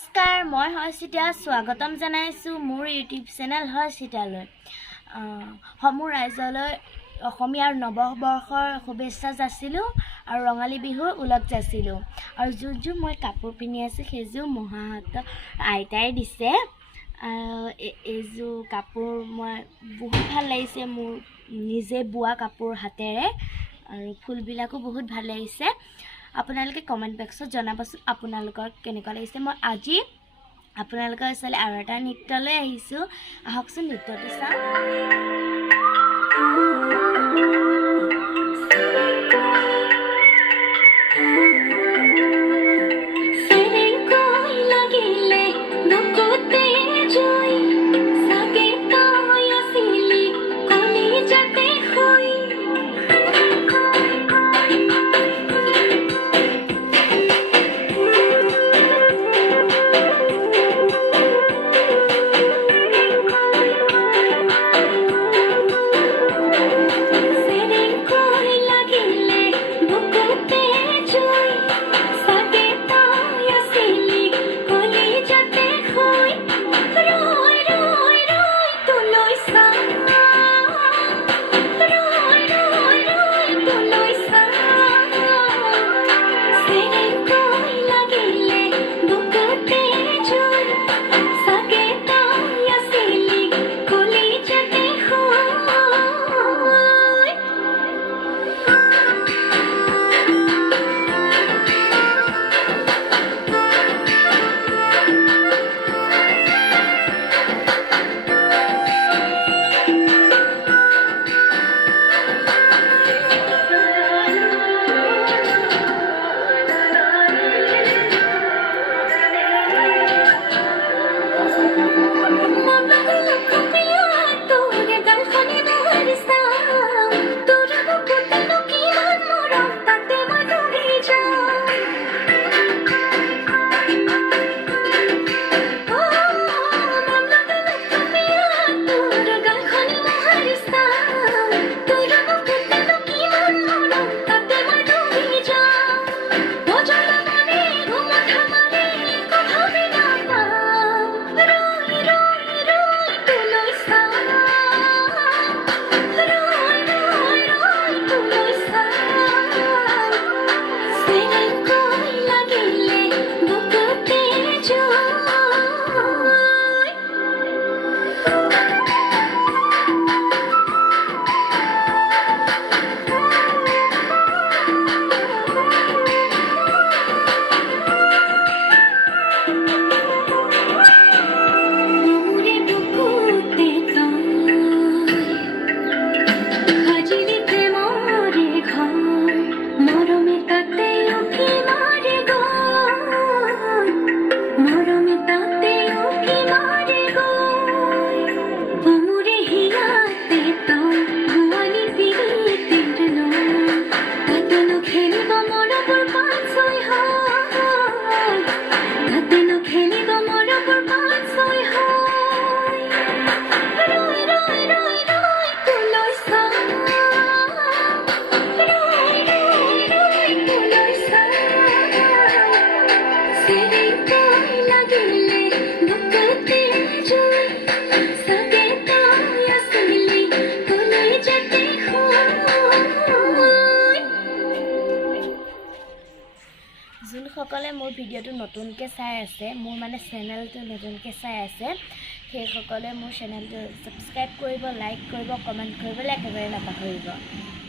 নমস্কাৰ মই হৰ্ষিতা স্বাগতম জনাইছো মোৰ ইউটিউব চেনেল হৰ্ষিতালৈ সমূহ ৰাইজলৈ অসমীয়াৰ নৱবৰ্ষৰ শুভেচ্ছা যাচিলোঁ আৰু ৰঙালী বিহুৰ ওলগ যাচিলোঁ আৰু যোনযোৰ মই কাপোৰ পিন্ধি আছোঁ সেইযোৰ মহাহঁতৰ আইতাই দিছে এইযোৰ কাপোৰ মই বহুত ভাল লাগিছে মোৰ নিজে বোৱা কাপোৰ হাতেৰে আৰু ফুলবিলাকো বহুত ভাল লাগিছে আপোনালোকে কমেন্ট বক্সত জনাবচোন আপোনালোকৰ কেনেকুৱা লাগিছে মই আজি আপোনালোকৰ ওচৰলৈ আৰু এটা নৃত্যলৈ আহিছোঁ আহকচোন নৃত্যটো চাওঁ যোনসকলে মোৰ ভিডিঅ'টো নতুনকৈ চাই আছে মোৰ মানে চেনেলটো নতুনকৈ চাই আছে সেইসকলে মোৰ চেনেলটো ছাবস্ক্ৰাইব কৰিব লাইক কৰিব কমেণ্ট কৰিবলৈ একেবাৰে নাপাহৰিব